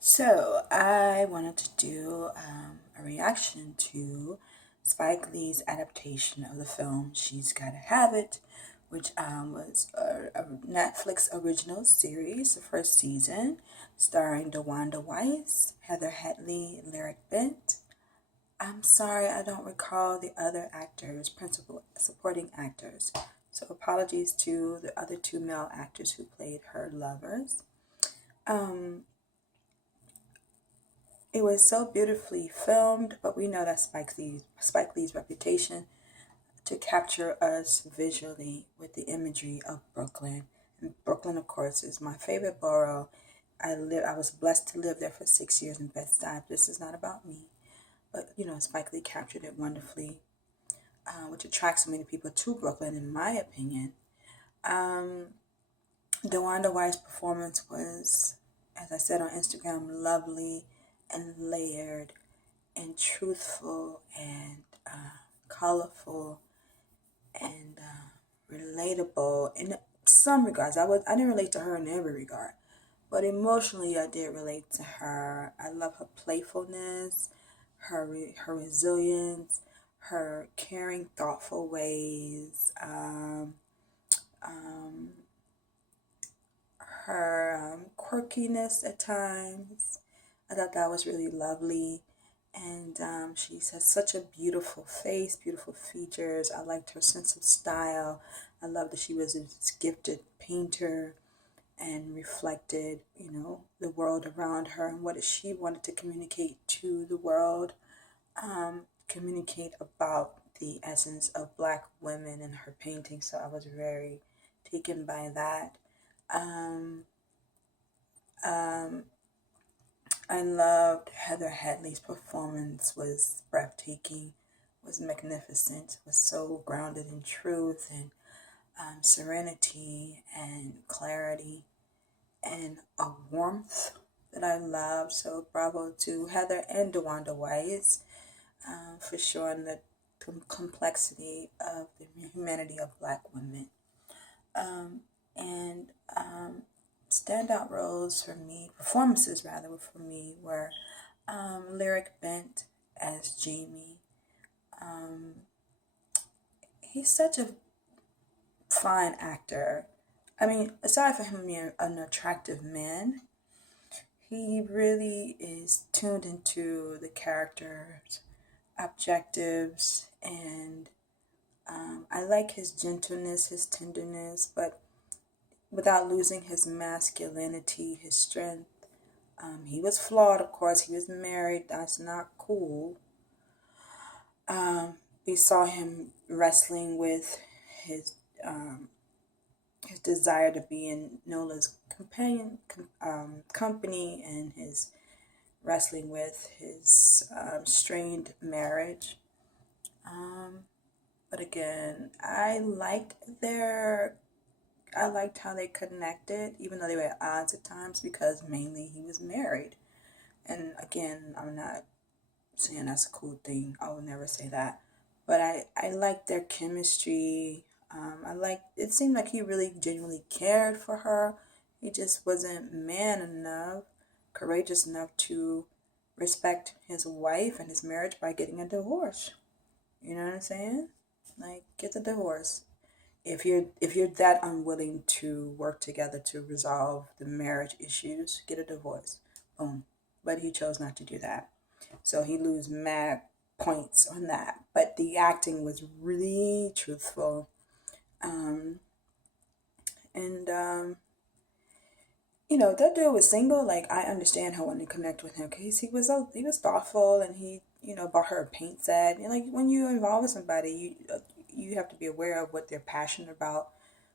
So, I wanted to do a reaction to Spike Lee's adaptation of the film She's Gotta Have It, which was a Netflix original series, the first season, starring DeWanda Wise, Heather Headley, Lyric Bent. I'm sorry, I don't recall the other actors, principal supporting actors. So, apologies to the other two male actors who played her lovers. Um, It was so beautifully filmed, but we know that Spike Lee's reputation to capture us visually with the imagery of Brooklyn. And Brooklyn, of course, is my favorite borough. I was blessed to live there for 6 years in Bed-Stuy. This is not about me, but Spike Lee captured it wonderfully, which attracts so many people to Brooklyn, in my opinion. Um, DeWanda White's performance was, as I said on Instagram, lovely and layered and truthful and colorful and relatable in some regards. I didn't relate to her in every regard, but emotionally I did relate to her. I love her playfulness, her resilience, her caring, thoughtful ways, um, her quirkiness at times. I thought that was really lovely. And she has such a beautiful face, beautiful features. I liked her sense of style. I love that she was a gifted painter and reflected, the world around her and what she wanted to communicate to the world, communicate about the essence of Black women in her painting. So I was very taken by that. Um, um, I loved Heather Hadley's performance was breathtaking, was magnificent, was so grounded in truth and serenity and clarity and a warmth that I loved. So bravo to Heather and DeWanda Wise for showing the complexity of the humanity of Black women. Um, and Standout roles for me, performances rather, for me were Lyric Bent as Jamie. Um, he's such a fine actor. I mean, aside from him being an attractive man, he really is tuned into the character's objectives, and I like his gentleness, his tenderness, but without losing his masculinity, his strength. He was flawed, of course. He was married. That's not cool. Um, we saw him wrestling with his um, his desire to be in Nola's company, and his wrestling with his strained marriage. Um, but again, I liked how they connected, even though they were at odds at times, because mainly he was married. And again, I'm not saying that's a cool thing. I would never say that. But I liked their chemistry. It seemed like he really genuinely cared for her. He just wasn't man enough, courageous enough to respect his wife and his marriage by getting a divorce. You know what I'm saying? Like, get the divorce. If you're that unwilling to work together to resolve the marriage issues, get a divorce. Boom. But he chose not to do that. So he lose mad points on that. But the acting was really truthful. Um, and that dude was single. Like, I understand her wanting to connect with him because he was thoughtful, and he bought her a paint set. And like, when you involve with somebody, you have to be aware of what they're passionate about,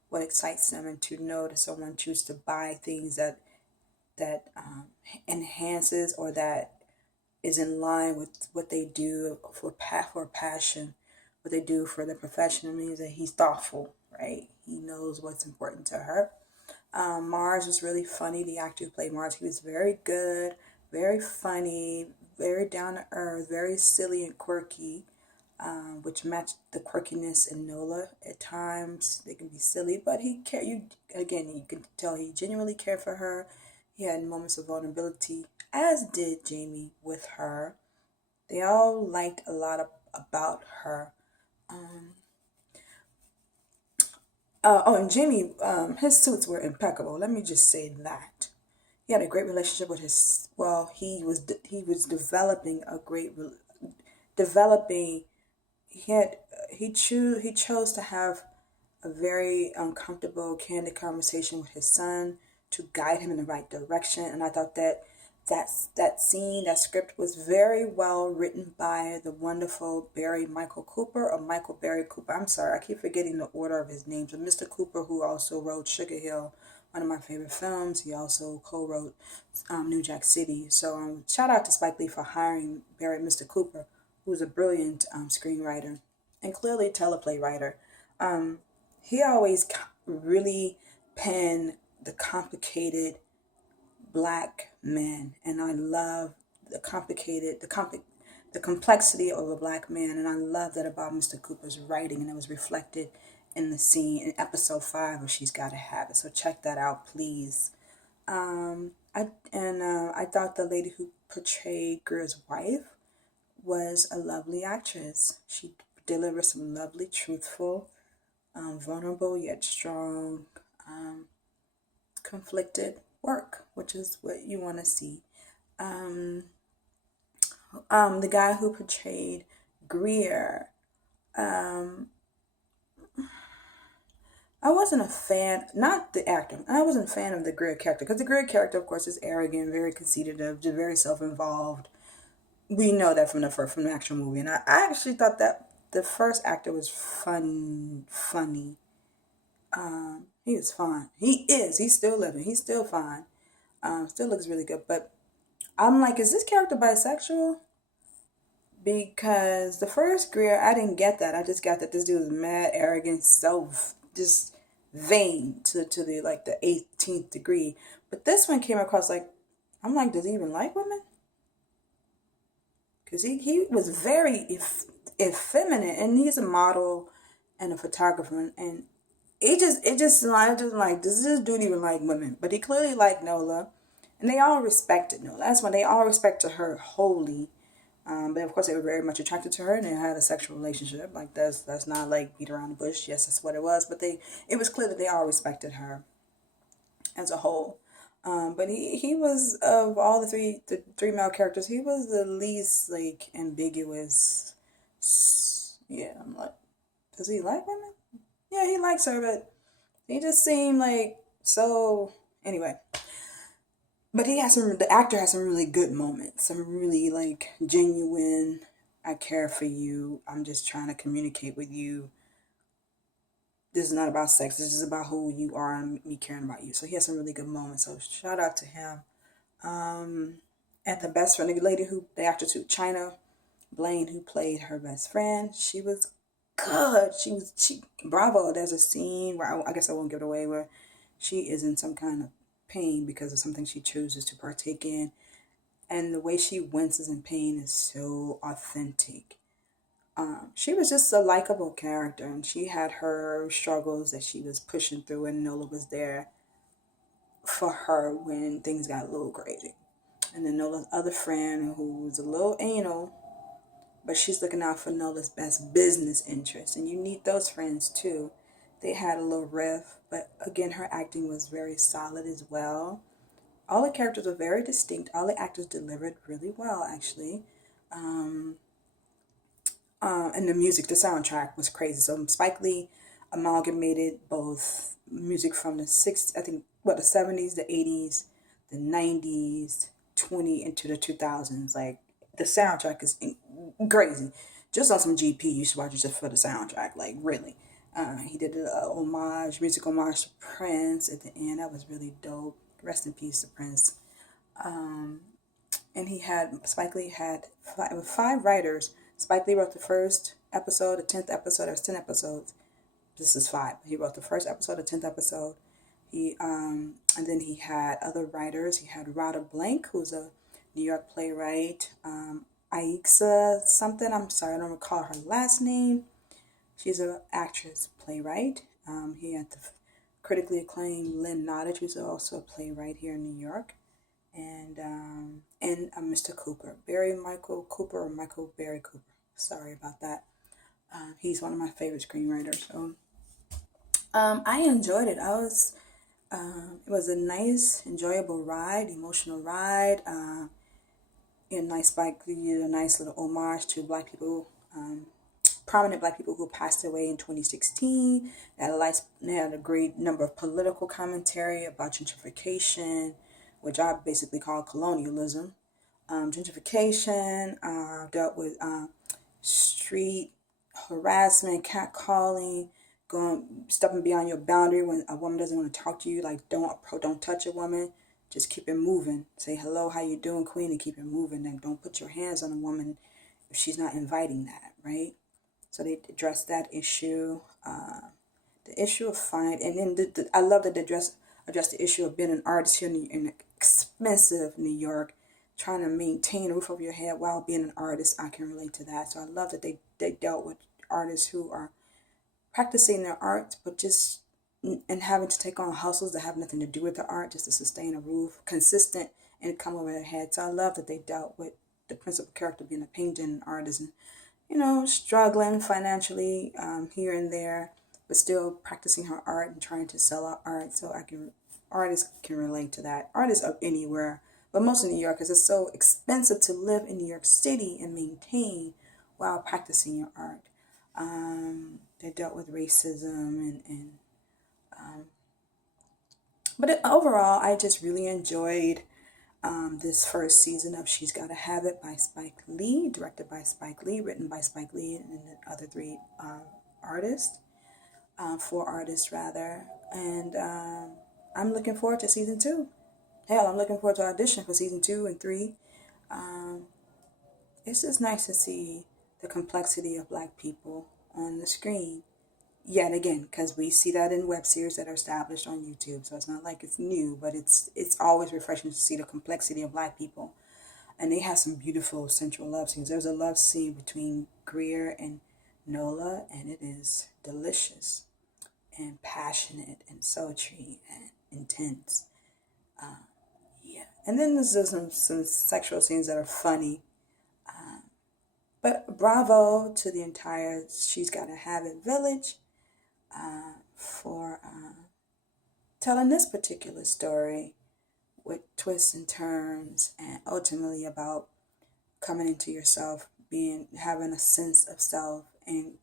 what excites them, and to know that someone chooses to buy things that enhances or that is in line with what they do for passion, what they do for their profession. It means that he's thoughtful, right? He knows what's important to her. Mars was really funny. The actor who played Mars, he was very good, very funny, very down to earth, very silly and quirky, which matched the quirkiness in Nola. At times, they can be silly, but he care. You again, you can tell he genuinely cared for her. He had moments of vulnerability, as did Jamie with her. They all liked a lot about her. Um, and Jamie, his suits were impeccable. Let me just say that he had a great relationship with his. Well, he was developing a developing. He chose to have a very uncomfortable, candid conversation with his son to guide him in the right direction. And I thought that scene, that script was very well written by the wonderful Barry Michael Cooper, or Michael Barry Cooper. I'm sorry, I keep forgetting the order of his names. But Mr. Cooper, who also wrote Sugar Hill, one of my favorite films. He also co-wrote New Jack City. So shout out to Spike Lee for hiring Mr. Cooper, who's a brilliant screenwriter and clearly teleplay writer. Um, he always really penned the complicated black man, and I love the complexity of a black man, and I love that about Mr. Cooper's writing, and it was reflected in the scene in episode 5 of She's Gotta Have It. So check that out, please. I thought the lady who portrayed Greer's wife was a lovely actress. She delivered some lovely, truthful, vulnerable yet strong, conflicted work, which is what you want to see. Um, the guy who portrayed Greer, um, I wasn't a fan, not the actor, I wasn't a fan of the Greer character, because the Greer character, of course, is arrogant, very conceited, just very self-involved. We know that from the actual movie, and I actually thought that the first actor was funny. He was fine. He's still living. He's still fine. Still looks really good. But I'm like, is this character bisexual? Because the first Greer, I didn't get that. I just got that this dude was mad, arrogant, just vain to the like the 18th degree. But this one came across like, I'm like, does he even like women? Because he was very effeminate, and he's a model and a photographer, and I just like, does this dude even like women? But he clearly liked Nola, and they all respected Nola. That's why they all respected her wholly. But of course, they were very much attracted to her, and they had a sexual relationship. Like that's not like beat around the bush. Yes, that's what it was. But it was clear that they all respected her as a whole. But he was, of all the three male characters, he was the least like ambiguous. Yeah, I'm like, does he like women? Yeah, he likes her, but he just seemed like so. Anyway, but the actor has some really good moments, some really like genuine. I care for you. I'm just trying to communicate with you. This is not about sex. This is about who you are and me caring about you. So he has some really good moments. So shout out to him. Um, and the best friend, the actor to China Blaine, who played her best friend, she was good. Bravo. There's a scene where I guess I won't give it away, where she is in some kind of pain because of something she chooses to partake in, and the way she winces in pain is so authentic. She was just a likable character, and she had her struggles that she was pushing through, and Nola was there for her when things got a little crazy. And then Nola's other friend, who was a little anal, but she's looking out for Nola's best business interests, and you need those friends too. They had a little riff, but again, her acting was very solid as well. All the characters were very distinct. All the actors delivered really well, actually. Um, and the soundtrack was crazy. So Spike Lee amalgamated both music from the 70s, the 80s, the 90s, 20 into the 2000s. Like, the soundtrack is crazy. Just on some GP, you should watch it just for the soundtrack. Like, really. He did an music homage to Prince at the end. That was really dope. Rest in peace to Prince. And Spike Lee had five writers. Spike Lee wrote the first episode, the 10th episode. There's 10 episodes. This is 5. He wrote the first episode, the 10th episode. And then he had other writers. He had Rhoda Blank, who's a New York playwright. Aixa something. I'm sorry, I don't recall her last name. She's an actress, playwright. He had the critically acclaimed Lynn Nottage, who's also a playwright here in New York. and Mr. Cooper, Barry Michael Cooper or Michael Barry Cooper. Sorry about that. He's one of my favorite screenwriters. So I enjoyed it. It was a nice, enjoyable ride, emotional ride. Nice Spike Lee, a nice little homage to Black people, prominent Black people who passed away in 2016. They had a great number of political commentary about gentrification, which I basically call colonialism. Gentrification dealt with street harassment, catcalling, stepping beyond your boundary when a woman doesn't want to talk to you. Like don't touch a woman. Just keep it moving. Say hello, how you doing, queen, and keep it moving. And don't put your hands on a woman if she's not inviting that, right? So they addressed that issue. The issue of fine, and then I love that they address the issue of being an artist here in expensive New York, trying to maintain a roof over your head while being an artist. I can relate to that. So I love that they dealt with artists who are practicing their art, but just and having to take on hustles that have nothing to do with the art, just to sustain a roof, consistent income over their head. So I love that they dealt with the principal character being a painter and an artist, and struggling financially here and there, but still practicing her art and trying to sell her art. So artists can relate to that. Artists of anywhere, but mostly New York, because it's so expensive to live in New York City and maintain while practicing your art. They dealt with racism but overall, I just really enjoyed this first season of She's Gotta Have It by Spike Lee, directed by Spike Lee, written by Spike Lee and the other three artists, four artists rather. And I'm looking forward to season 2. Hell, I'm looking forward to audition for season 2 and 3. It's just nice to see the complexity of Black people on the screen yet again, because we see that in web series that are established on YouTube. So it's not like it's new, but it's always refreshing to see the complexity of Black people. And they have some beautiful central love scenes. There's a love scene between Greer and Nola, and it is delicious and passionate and sultry and intense. Yeah. And then there's some sexual scenes that are funny. But bravo to the entire She's Gotta Have It village for telling this particular story with twists and turns, and ultimately about coming into yourself, having a sense of self, and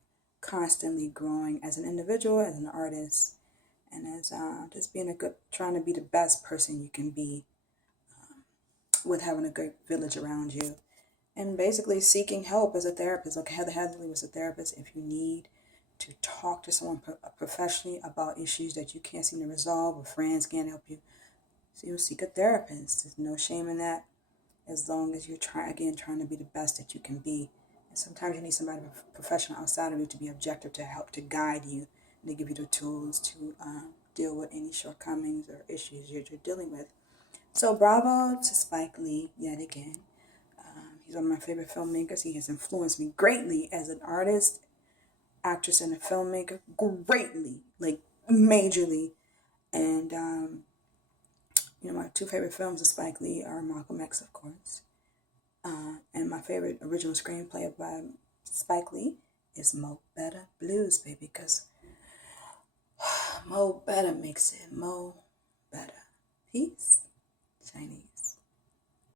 constantly growing as an individual, as an artist, and as just trying to be the best person you can be, with having a good village around you, and basically seeking help as a therapist. Like Heather Headley was a therapist. If you need to talk to someone professionally about issues that you can't seem to resolve, or friends can't help you, so you seek a therapist. There's no shame in that, as long as you're trying to be the best that you can be. And sometimes you need somebody professional outside of you to be objective, to help, to guide you, and to give you the tools to deal with any shortcomings or issues you're dealing with. So bravo to Spike Lee yet again. He's one of my favorite filmmakers. He has influenced me greatly as an artist, actress, and a filmmaker. Greatly, like majorly. And my two favorite films of Spike Lee are Malcolm X, of course. And my favorite original screenplay by Spike Lee is Mo Better Blues, baby, because Mo Better makes it Mo Better. Peace, Chinese.